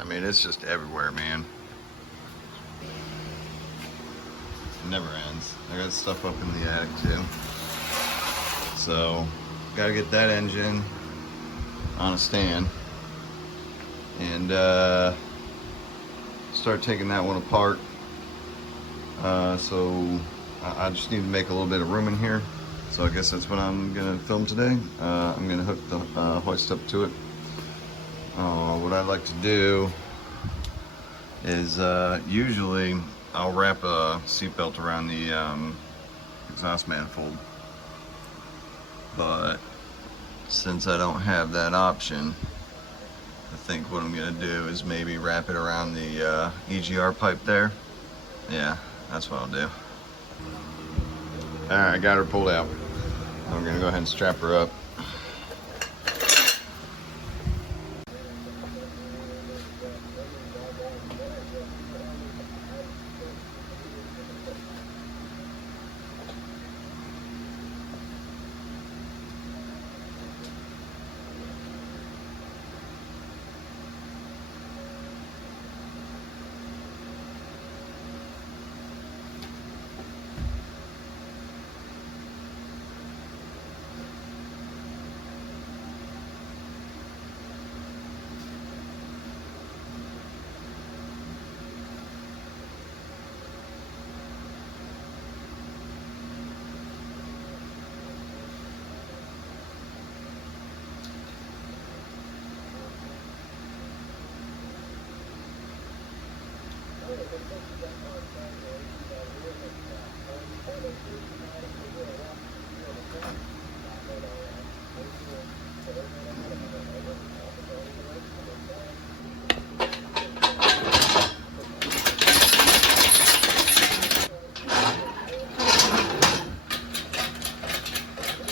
I mean, it's just everywhere, man. It never ends. I got stuff up in the attic too. So, gotta get that engine on a stand and start taking that one apart. So I just need to make a little bit of room in here. So I guess that's what I'm gonna film today. I'm gonna hook the hoist up to it. What I like to do is usually I'll wrap a seatbelt around the exhaust manifold, but since I don't have that option, I think what I'm gonna do is maybe wrap it around the EGR pipe there. Yeah, that's what I'll do. All right, I got her pulled out. I'm gonna go ahead and strap her up.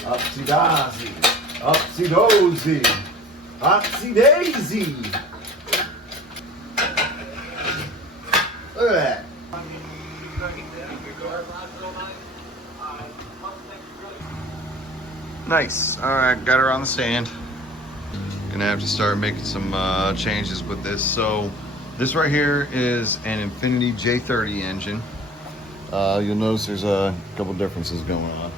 Upsy-daisy, upsy-dozy, upsy-daisy. Look at that. Nice. All right, got her on the stand. Gonna have to start making some changes with this. So this right here is an Infinity J30 engine. You'll notice there's a couple differences going on.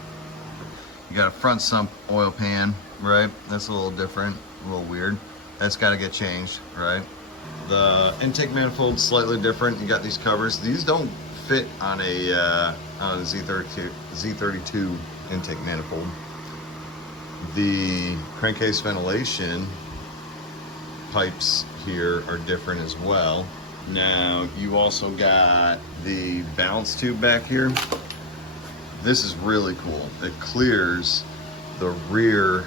You got a front sump oil pan, right? That's a little different, a little weird. That's got to get changed, right? The intake manifold's slightly different. You got these covers. These don't fit on a Z32 intake manifold. The crankcase ventilation pipes here are different as well. Now you also got the balance tube back here. This is really cool. It clears the rear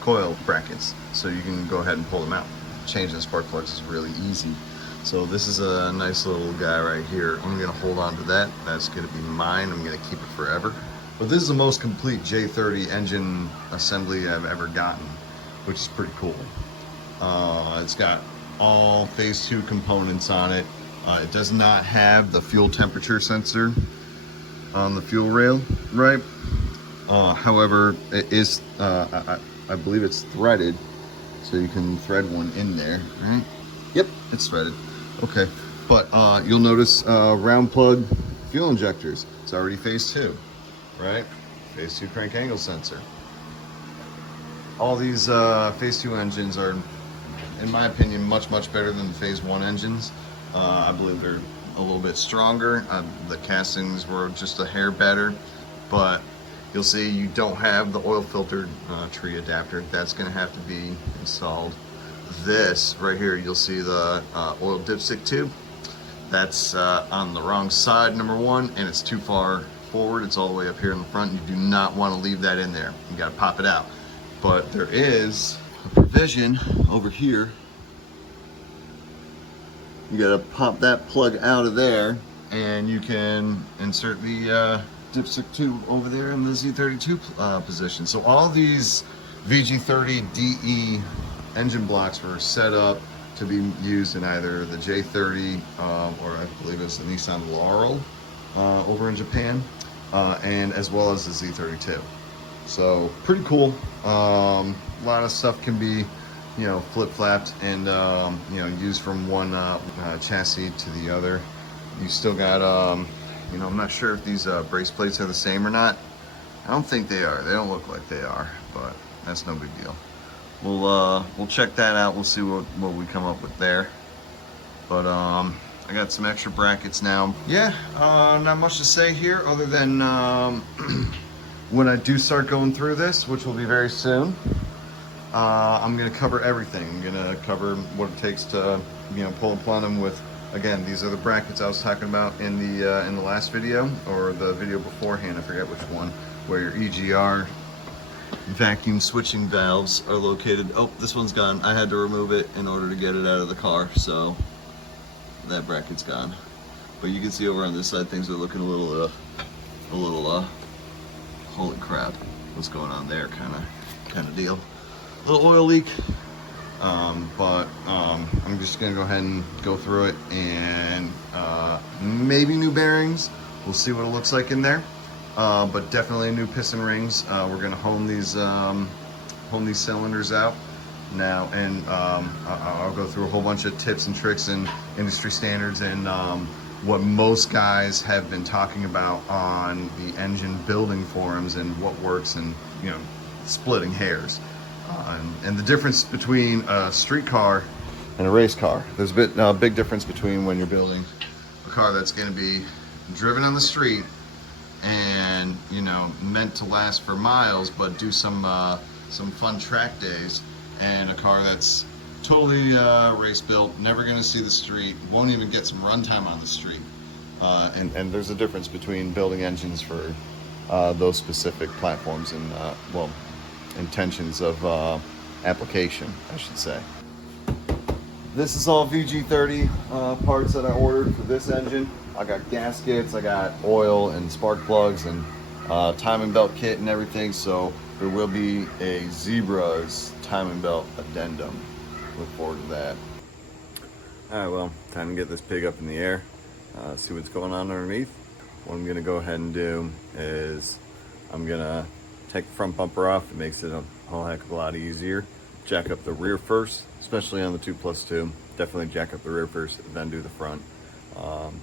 coil brackets, so you can go ahead and pull them out. Changing the spark plugs is really easy. So this is a nice little guy right here. I'm gonna hold on to that. That's gonna be mine. I'm gonna keep it forever. But this is the most complete J30 engine assembly I've ever gotten, which is pretty cool. It's got all phase 2 components on it. It does not have the fuel temperature sensor on the fuel rail, right? However, it is, I believe it's threaded, so you can thread one in there, right? Yep, it's threaded. Okay, but you'll notice round plug fuel injectors. It's already phase 2, right? Phase 2 crank angle sensor. All these phase 2 engines are, in my opinion, much better than the phase 1 engines. I believe they're a little bit stronger. The castings were just a hair better, but you'll see you don't have the oil filter tree adapter. That's going to have to be installed. This right here, you'll see the oil dipstick tube. That's on the wrong side, number one, and it's too far forward. It's all the way up here in the front. You do not want to leave that in there. You got to pop it out. But there is a provision over here. You gotta pop that plug out of there, and you can insert the dipstick tube over there in the Z32 position. So all these VG30DE engine blocks were set up to be used in either the J30 or I believe it's the Nissan Laurel over in Japan, and as well as the Z32. So pretty cool. A lot of stuff can be you know, flip-flapped and, you know, used from one chassis to the other. You still got, you know, I'm not sure if these brace plates are the same or not. I don't think they are. They don't look like they are, but that's no big deal. We'll check that out. We'll see what we come up with there. But I got some extra brackets now. Yeah, not much to say here other than when I do start going through this, which will be very soon, I'm gonna cover everything. I'm gonna cover what it takes to, you know, pull and plumb them with. Again, these are the brackets I was talking about in the last video, or the video beforehand, I forget which one, where your EGR vacuum switching valves are located. Oh, this one's gone. I had to remove it in order to get it out of the car, so that bracket's gone. But you can see over on this side, things are looking a little, holy crap, what's going on there, kind of deal. A little oil leak. I'm just gonna go ahead and go through it, and maybe new bearings. We'll see what it looks like in there, but definitely new piston rings. We're gonna hone these cylinders out now, and I'll go through a whole bunch of tips and tricks and industry standards and what most guys have been talking about on the engine building forums and what works, and, you know, splitting hairs. And the difference between a street car and a race car. There's a big difference between when you're building a car that's going to be driven on the street and, you know, meant to last for miles, but do some fun track days, and a car that's totally race built, never going to see the street, won't even get some runtime on the street. And there's a difference between building engines for those specific platforms and well, intentions of application, I should say. This is all VG30 parts that I ordered for this engine. I got gaskets, I got oil and spark plugs and timing belt kit and everything, so there will be a Z-Bruhz timing belt addendum. Look forward to that. Alright, well, time to get this pig up in the air, see what's going on underneath. What I'm gonna go ahead and do is I'm gonna take the front bumper off. It makes it a whole heck of a lot easier. Jack up the rear first, especially on the 2+2. Definitely jack up the rear first, then do the front.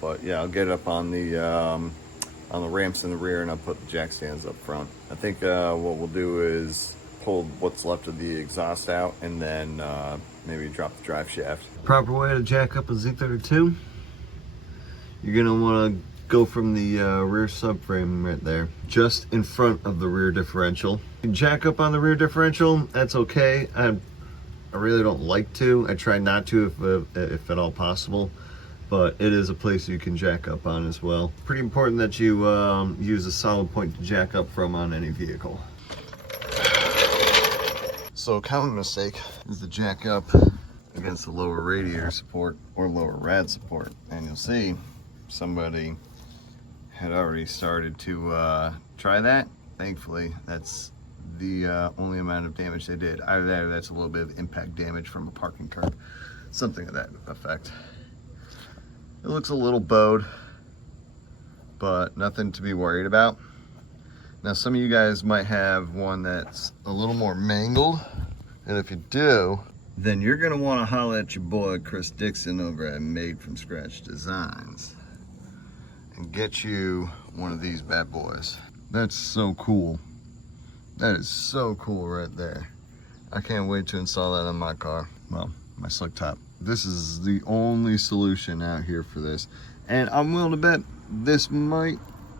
But yeah, I'll get it up on the ramps in the rear, and I'll put the jack stands up front. I think what we'll do is pull what's left of the exhaust out, and then maybe drop the drive shaft. Proper way to jack up a Z32. You're gonna want to go from the rear subframe right there, just in front of the rear differential. You can jack up on the rear differential, that's okay. I really don't like to. I try not to if at all possible, but it is a place you can jack up on as well. Pretty important that you use a solid point to jack up from on any vehicle. So a common mistake is to jack up against the lower radiator support or lower rad support, and you'll see somebody had already started to try that. Thankfully, that's the only amount of damage they did. Either that or that's a little bit of impact damage from a parking curb, something of that effect. It looks a little bowed, but nothing to be worried about. Now, some of you guys might have one that's a little more mangled, and if you do, then you're gonna wanna holler at your boy Chris Dixon over at Made From Scratch Designs and get you one of these bad boys. That's so cool. That is so cool right there. I can't wait to install that on my car. Well, my slick top. This is the only solution out here for this. And I'm willing to bet this might,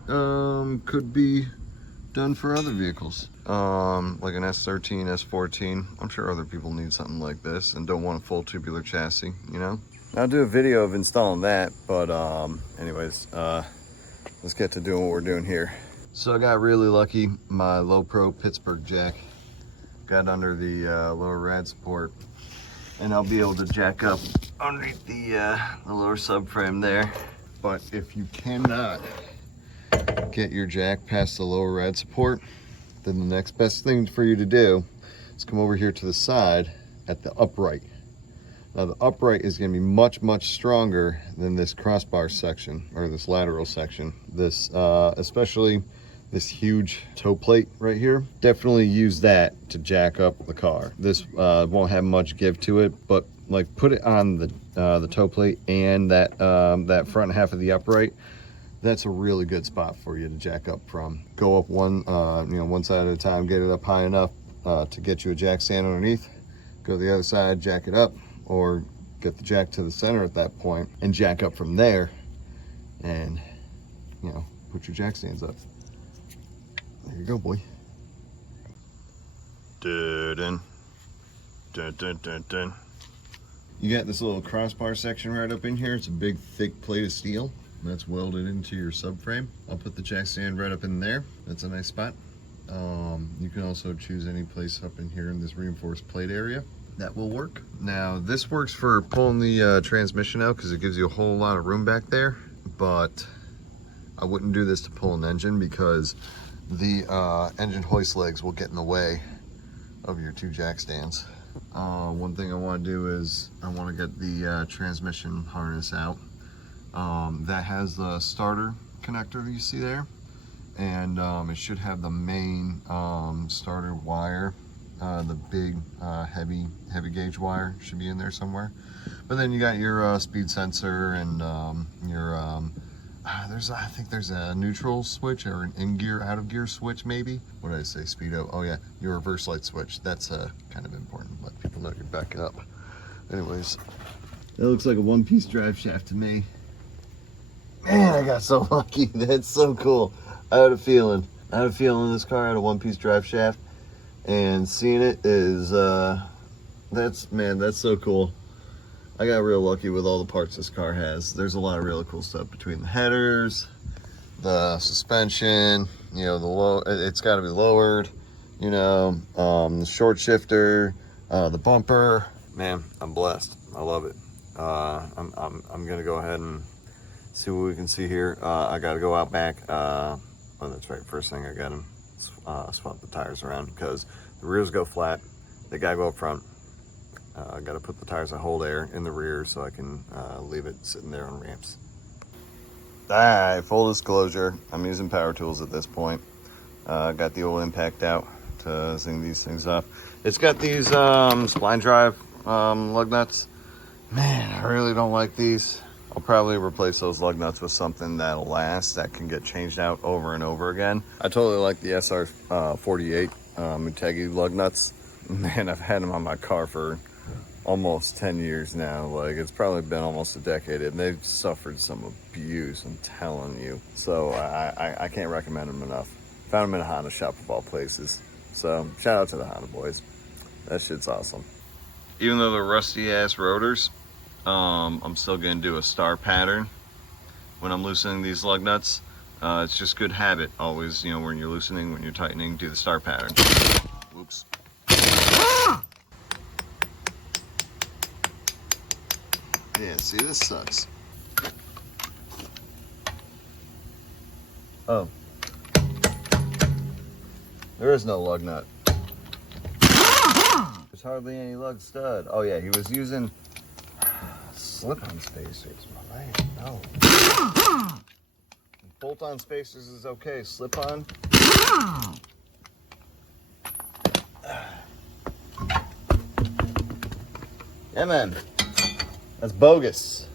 could be done for other vehicles. Like an S13, S14. I'm sure other people need something like this and don't want a full tubular chassis, you know? I'll do a video of installing that, but anyways, let's get to doing what we're doing here. So I got really lucky. My low pro Pittsburgh jack got under the lower rad support, and I'll be able to jack up underneath the lower subframe there. But if you cannot get your jack past the lower rad support, then the next best thing for you to do is come over here to the side at the upright. Now the upright is going to be much, much stronger than this crossbar section, or this lateral section. This, especially this huge toe plate right here. Definitely use that to jack up the car. This won't have much give to it, but like put it on the toe plate and that front half of the upright. That's a really good spot for you to jack up from. Go up one side at a time, get it up high enough to get you a jack stand underneath. Go to the other side, jack it up, or get the jack to the center at that point and jack up from there, and put your jack stands up. There you go, boy. Dun, dun, dun, dun, dun. You got this little crossbar section right up in here. It's a big, thick plate of steel that's welded into your subframe. I'll put the jack stand right up in there. That's a nice spot. You can also choose any place up in here in this reinforced plate area. That will work. Now, this works for pulling the transmission out because it gives you a whole lot of room back there, but I wouldn't do this to pull an engine because the engine hoist legs will get in the way of your two jack stands. One thing I want to do is I want to get the transmission harness out. That has the starter connector that you see there, and it should have the main starter wire, the big heavy gauge wire should be in there somewhere. But then you got your speed sensor and your I think there's a neutral switch or an in gear, out of gear switch maybe. What did I say, speedo? Oh yeah, your reverse light switch. That's kind of important. Let people know you're backing up. Anyways, it looks like a one-piece drive shaft to me. Man, I got so lucky. That's so cool. I had a feeling this car had a one-piece drive shaft, and seeing it is that's so cool. I got real lucky with all the parts this car has. There's a lot of really cool stuff between the headers, the suspension, it's got to be lowered, the short shifter, the bumper. Man, I'm blessed. I love it. I'm gonna go ahead and see what we can see here. I got to go out back. Oh, that's right. First thing I got to swap the tires around because the rears go flat. They got to go up front. I got to put the tires that hold air in the rear so I can leave it sitting there on ramps. All right, full disclosure, I'm using power tools at this point. Got the old impact out to zing these things up. It's got these spline drive lug nuts. Man, I really don't like these. I'll probably replace those lug nuts with something that'll last, that can get changed out over and over again. I totally like the SR48 Mutegi lug nuts. Man, I've had them on my car for almost 10 years now. Like, it's probably been almost a decade, and they've suffered some abuse, I'm telling you. So I can't recommend them enough. Found them in a Honda shop of all places. So shout out to the Honda boys. That shit's awesome. Even though they're rusty ass rotors, I'm still gonna do a star pattern when I'm loosening these lug nuts. It's just good habit always, when you're loosening, when you're tightening, do the star pattern. Whoops. Yeah, see, this sucks. Oh. There is no lug nut. There's hardly any lug stud. Oh yeah, he was using slip-on spacers. My man, no. Bolt-on spacers is okay. Slip-on. Yeah, man. That's bogus.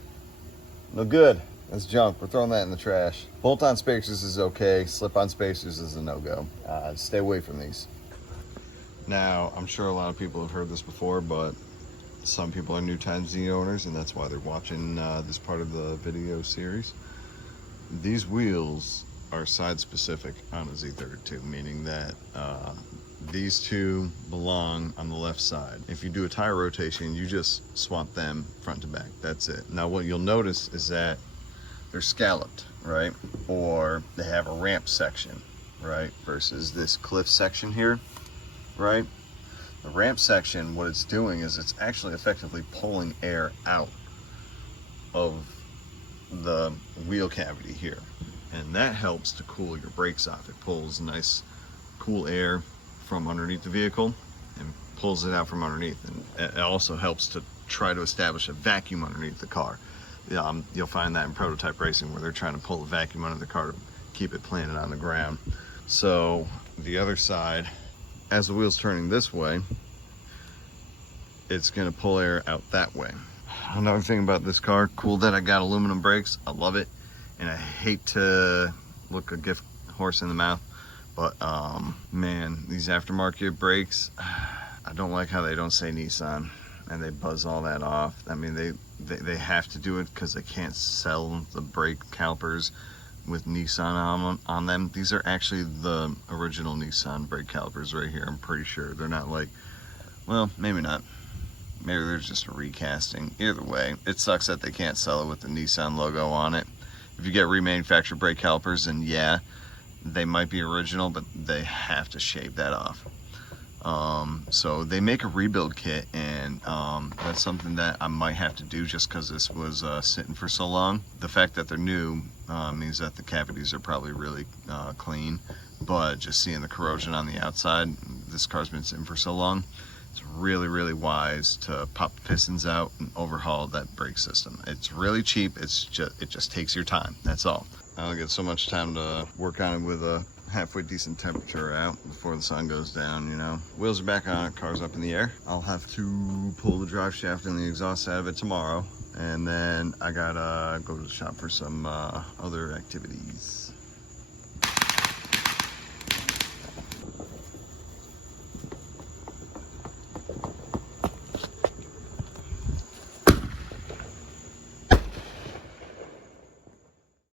No good. That's junk. We're throwing that in the trash. Bolt-on spacers is okay. Slip-on spacers is a no-go. Stay away from these. Now, I'm sure a lot of people have heard this before, but some people are new time Z owners, and that's why they're watching this part of the video series. These wheels are side-specific on a Z32, meaning that these two belong on the left side. If you do a tire rotation, you just swap them front to back. That's it. Now, what you'll notice is that they're scalloped, right? Or they have a ramp section, right? Versus this cliff section here, right? The ramp section, what it's doing is it's actually effectively pulling air out of the wheel cavity here. And that helps to cool your brakes off. It pulls nice, cool air from underneath the vehicle and pulls it out from underneath. And it also helps to try to establish a vacuum underneath the car. You'll find that in prototype racing where they're trying to pull a vacuum under the car to keep it planted on the ground. So the other side, as the wheel's turning this way, it's gonna pull air out that way. Another thing about this car, cool that I got aluminum brakes. I love it, and I hate to look a gift horse in the mouth, but man, these aftermarket brakes, I don't like how they don't say Nissan and they buzz all that off. I mean, they have to do it because they can't sell the brake calipers with Nissan on them. These are actually the original Nissan brake calipers right here. I'm pretty sure they're not like, well, maybe not. Maybe they're just a recasting. Either way, it sucks that they can't sell it with the Nissan logo on it. If you get remanufactured brake calipers, then yeah, they might be original, but they have to shave that off. So they make a rebuild kit, and that's something that I might have to do just because this was sitting for so long. The fact that they're new means that the cavities are probably really clean, but just seeing the corrosion on the outside, this car's been sitting for so long, it's really, really wise to pop the pistons out and overhaul that brake system. It's really cheap. It just takes your time. That's all. I don't get so much time to work on it with a halfway decent temperature out before the sun goes down, you know. Wheels are back on it, car's up in the air. I'll have to pull the drive shaft and the exhaust out of it tomorrow, and then I gotta go to the shop for some other activities.